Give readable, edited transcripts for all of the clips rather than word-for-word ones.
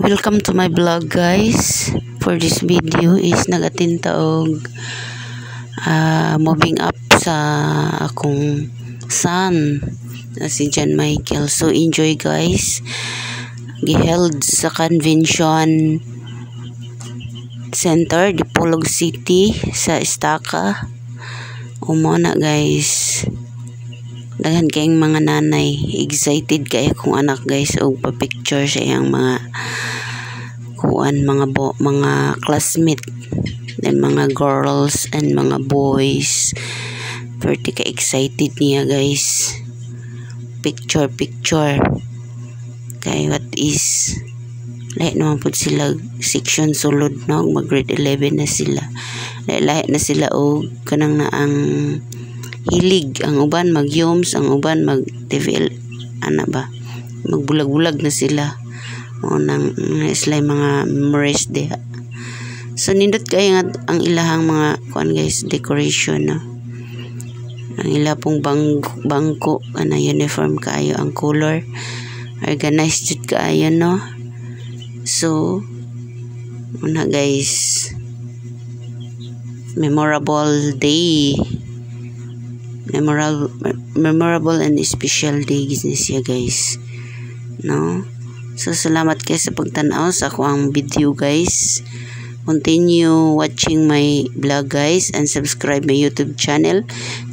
Welcome to my vlog, guys. For this video is nagatinta og moving up sa akong son na si John Michael. So enjoy, guys. Giheld sa convention center Dipolog City sa Estaca. Umuna, guys. Daghan kayong mga nanay excited kay akong anak, guys, og pa-picture sa iyang mga mga classmate and mga girls and mga boys. Pretty ka excited niya, guys. Picture kay what is lahi naman po sila section sulod, no? Mag grade 11 na sila. Lahi na sila og kanang na ang hilig, ang uban mag-yums, ang uban mag-TVL, magbulag-bulag na sila. O nang sila mga memories diha. So nindot kayo nga ang ilahang mga guys, decoration, no? Ang ila pong bangko na uniform kaayo ang color, organized jud kaayo, no? So una, guys, memorable and special day siya, guys, no? So salamat kayo sa pagtanaw sa akong video, guys. Continue watching my vlog, guys, and subscribe my YouTube channel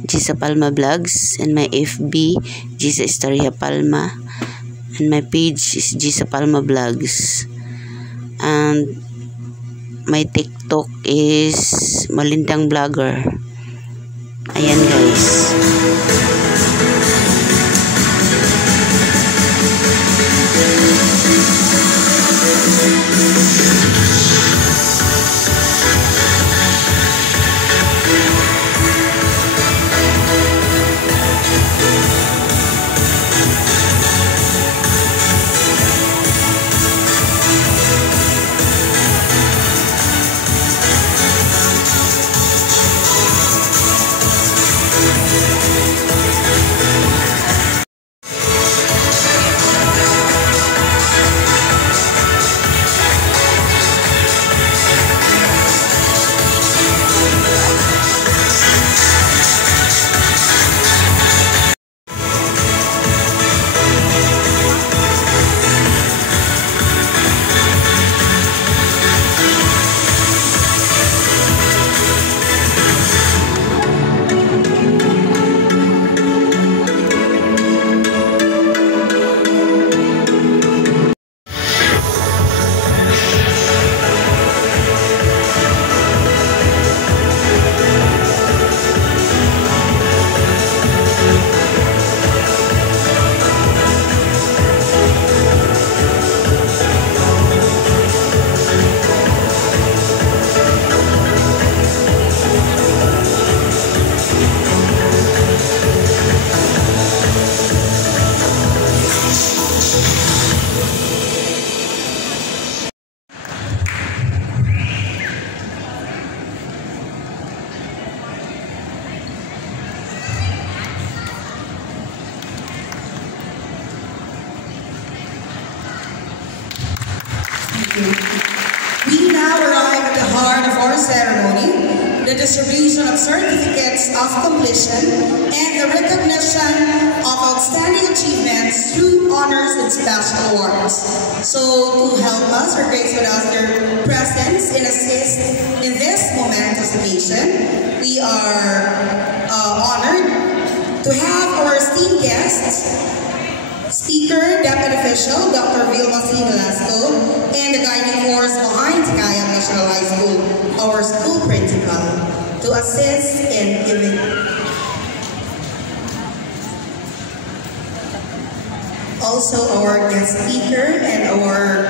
Gisa Palma Vlogs, and my FB Gisa Istorya Palma, and my page is Gisa Palma Vlogs, and my TikTok is Malindang Vlogger. Ayan, guys. We now arrive at the heart of our ceremony, the distribution of certificates of completion and the recognition of outstanding achievements through honors and special awards. So to help us or grace with us their presence and assist in this momentous occasion, we are honored to have our esteemed guests, Speaker, Deputy Official, Dr. Vilma C. Velasco, and the guiding force behind Tikayam National High School, our school principal, to assist in giving. Also our guest speaker and our